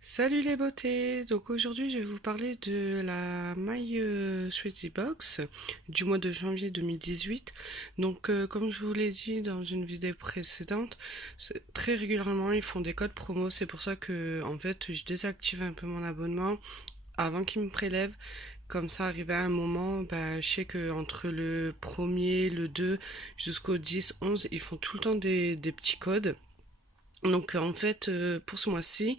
Salut les beautés! Donc aujourd'hui je vais vous parler de la My Sweetie Box du mois de janvier 2018. Donc comme je vous l'ai dit dans une vidéo précédente, très régulièrement ils font des codes promo. C'est pour ça que en fait je désactive un peu mon abonnement avant qu'ils me prélèvent. Comme ça, arrivé à un moment, ben, je sais que entre le premier, le 2 jusqu'au 10, 11, ils font tout le temps des petits codes. Donc en fait, pour ce mois-ci,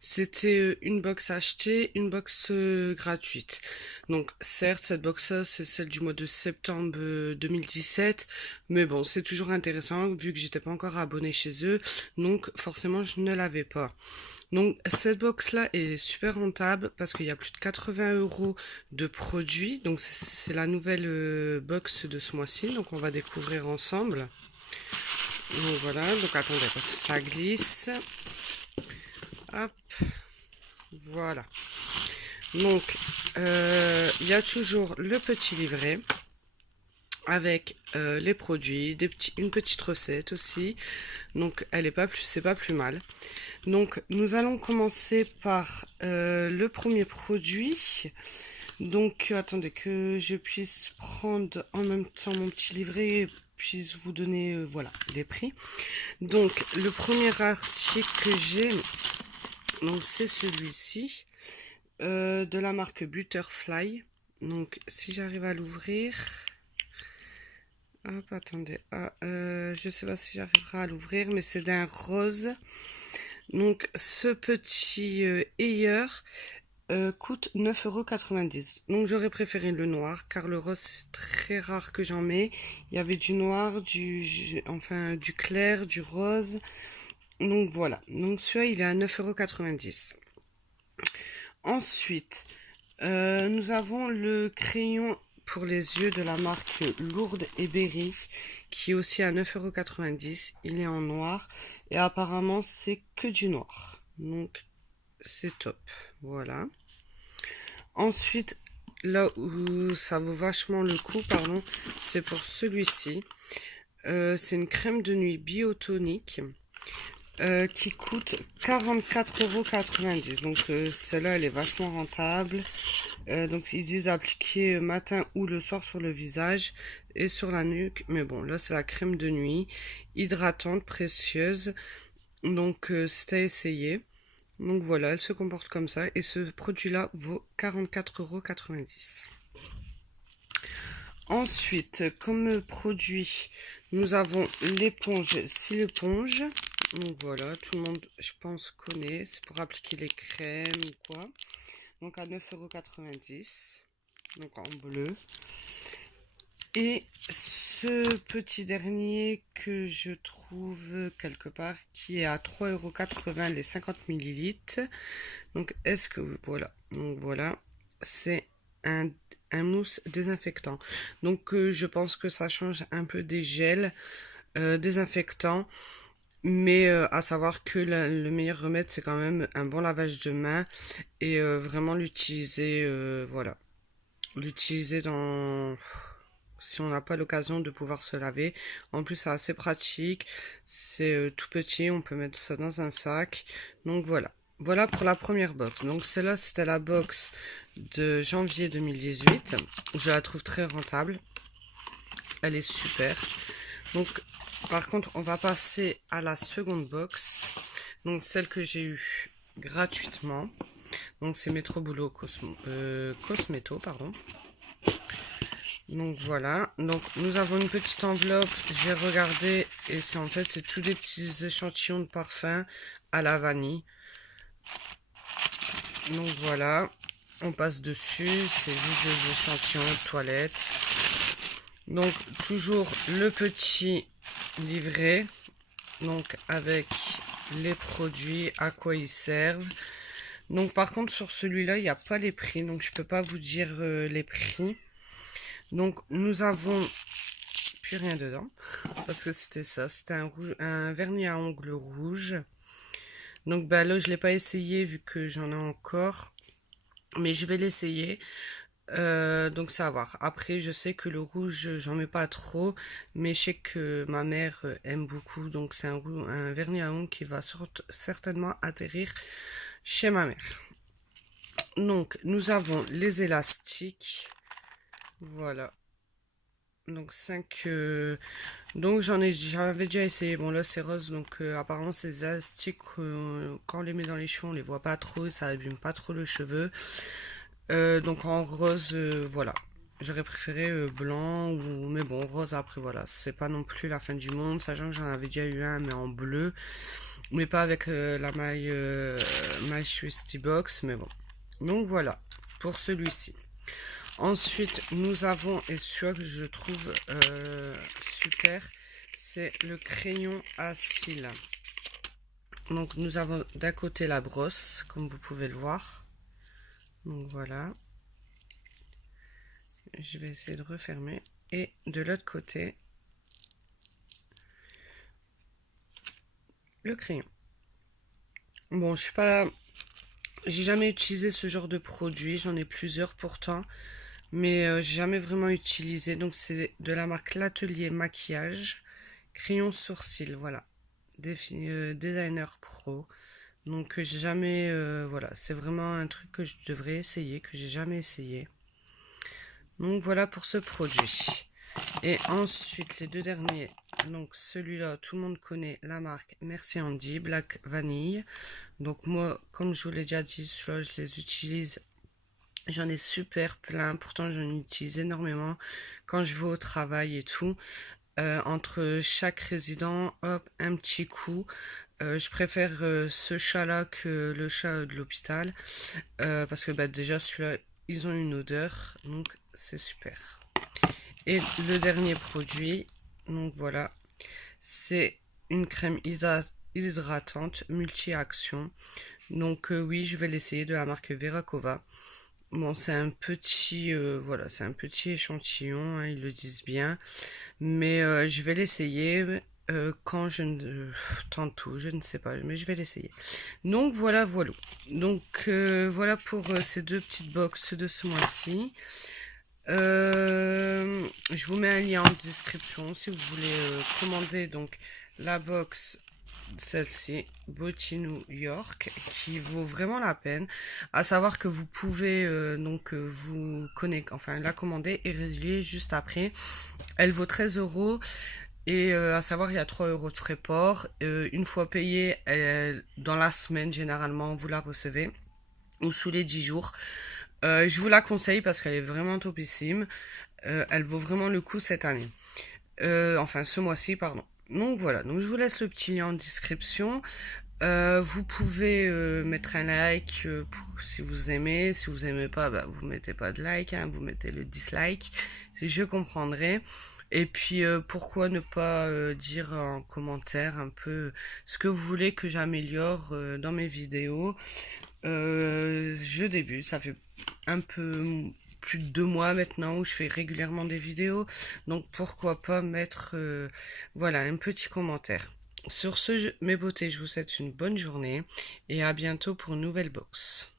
c'était une box achetée, une box gratuite. Donc certes, cette box-là, c'est celle du mois de septembre 2017, mais bon, c'est toujours intéressant vu que j'étais pas encore abonnée chez eux, donc forcément, je ne l'avais pas. Donc cette box-là est super rentable parce qu'il y a plus de 80 € de produits. Donc c'est la nouvelle box de ce mois-ci, donc on va découvrir ensemble. Donc voilà, donc attendez parce que ça glisse. Hop, voilà. Donc, il y a toujours le petit livret avec les produits, une petite recette aussi. Donc, c'est pas plus mal. Donc, nous allons commencer par le premier produit. Donc, attendez que je puisse prendre en même temps mon petit livret et puisse vous donner, voilà, les prix. Donc, le premier article que j'ai, donc c'est celui-ci. De la marque Butterfly. Donc, si j'arrive à l'ouvrir. Hop, attendez. Je sais pas si j'arriverai à l'ouvrir, mais c'est d'un rose. Donc, ce petit ayeur coûte 9,90 €. Donc, j'aurais préféré le noir, car le rose, c'est très rare que j'en mets. Il y avait du noir, du clair, du rose. Donc, voilà. Donc, celui-là, il est à 9,90 €. Ensuite, nous avons le crayon pour les yeux de la marque Lourdes et Berry, qui est aussi à 9,90 €. Il est en noir et apparemment c'est que du noir. Donc c'est top. Voilà. Ensuite, là où ça vaut vachement le coup, pardon, c'est pour celui-ci. C'est une crème de nuit biotonique. Qui coûte 44,90 €. Donc celle-là, elle est vachement rentable. Donc ils disent appliquer matin ou le soir sur le visage et sur la nuque. Mais bon, là c'est la crème de nuit, hydratante, précieuse. Donc c'est à essayer. Donc voilà, elle se comporte comme ça. Et ce produit-là vaut 44,90 €. Ensuite, comme produit, nous avons l'éponge Sileponge. Donc voilà, tout le monde, je pense, connaît. C'est pour appliquer les crèmes ou quoi. Donc à 9,90 €. Donc en bleu. Et ce petit dernier que je trouve quelque part qui est à 3,80 € les 50 millilitres. Donc est-ce que voilà. Donc voilà, c'est un mousse désinfectant. Donc je pense que ça change un peu des gels désinfectants. Mais à savoir que le meilleur remède, c'est quand même un bon lavage de main et vraiment l'utiliser, voilà. L'utiliser dans... Si on n'a pas l'occasion de pouvoir se laver. En plus, c'est assez pratique. C'est tout petit, on peut mettre ça dans un sac. Donc voilà. Voilà pour la première box. Donc celle-là, c'était la box de janvier 2018. Je la trouve très rentable. Elle est super. Donc par contre, on va passer à la seconde box. Donc celle que j'ai eue gratuitement. Donc c'est Metro Boulot Cosmeto, pardon. Donc voilà, donc nous avons une petite enveloppe, j'ai regardé et c'est en fait c'est tous des petits échantillons de parfum à la vanille. Donc voilà, on passe dessus, c'est juste des échantillons de toilette. Donc toujours le petit livret, donc avec les produits, à quoi ils servent. Donc par contre sur celui-là il n'y a pas les prix, donc je peux pas vous dire les prix. Donc nous avons plus rien dedans parce que c'était ça, c'était un vernis à ongles rouge. Donc bah là je l'ai pas essayé vu que j'en ai encore, mais je vais l'essayer. Donc ça va voir. Après je sais que le rouge j'en mets pas trop, mais je sais que ma mère aime beaucoup, donc c'est un vernis à ongles qui va certainement atterrir chez ma mère. Donc, nous avons les élastiques. Voilà. Donc, 5... Donc, j'avais déjà essayé. Bon, là, c'est rose. Donc, apparemment, ces élastiques, quand on les met dans les cheveux, on les voit pas trop. Ça abîme pas trop le cheveu. Donc, en rose, voilà. J'aurais préféré blanc ou... Mais bon, rose, après, voilà. C'est pas non plus la fin du monde. Sachant que j'en avais déjà eu un, mais en bleu. Mais pas avec la maille My Sweetie Box. Mais bon. Donc, voilà. Pour celui-ci. Ensuite, nous avons, et celui que je trouve super, c'est le crayon à cils. Donc, nous avons d'un côté la brosse, comme vous pouvez le voir. Donc, voilà. Je vais essayer de refermer. Et de l'autre côté, le crayon. Bon, je suis pas... J'ai jamais utilisé ce genre de produit. J'en ai plusieurs pourtant. Mais j'ai jamais vraiment utilisé. Donc, c'est de la marque L'Atelier Maquillage. Crayon sourcil, voilà. Designer Pro. Donc, j'ai jamais... voilà, c'est vraiment un truc que je devrais essayer, que j'ai jamais essayé. Donc, voilà pour ce produit. Et ensuite, les deux derniers. Donc, celui-là, tout le monde connaît la marque Merci Andy, Black Vanille. Donc, moi, comme je vous l'ai déjà dit, soit je les utilise. J'en ai super plein. Pourtant, j'en utilise énormément quand je vais au travail et tout. Entre chaque résident, hop, un petit coup. Je préfère ce chat-là que le chat de l'hôpital. Parce que bah, déjà, celui-là, ils ont une odeur. Donc, c'est super. Et le dernier produit, donc voilà, c'est une crème hydratante multi-action. Donc oui, je vais l'essayer de la marque Verakova. Bon, c'est un petit, voilà, c'est un petit échantillon, hein, ils le disent bien. Mais je vais l'essayer quand je ne... tantôt, je ne sais pas, mais je vais l'essayer. Donc voilà, voilà. Donc voilà pour ces deux petites box de ce mois-ci. Je vous mets un lien en description si vous voulez commander donc la box, celle-ci, Beauty New York, qui vaut vraiment la peine. À savoir que vous pouvez vous connecter, enfin la commander et résilier juste après. Elle vaut 13 euros. Et à savoir, il y a 3 euros de frais port. Une fois payé, dans la semaine, généralement, vous la recevez. Ou sous les 10 jours. Je vous la conseille parce qu'elle est vraiment topissime. Elle vaut vraiment le coup cette année. Enfin, ce mois-ci, pardon. Donc voilà, donc je vous laisse le petit lien en description. Vous pouvez mettre un like si vous aimez. Si vous aimez pas, bah, vous mettez pas de like, hein, vous mettez le dislike. Je comprendrai. Et puis pourquoi ne pas dire en commentaire un peu ce que vous voulez que j'améliore dans mes vidéos. Je débute, ça fait un peu plus de 2 mois maintenant où je fais régulièrement des vidéos, donc pourquoi pas mettre voilà un petit commentaire. Sur ce, mes beautés, je vous souhaite une bonne journée et à bientôt pour une nouvelle box.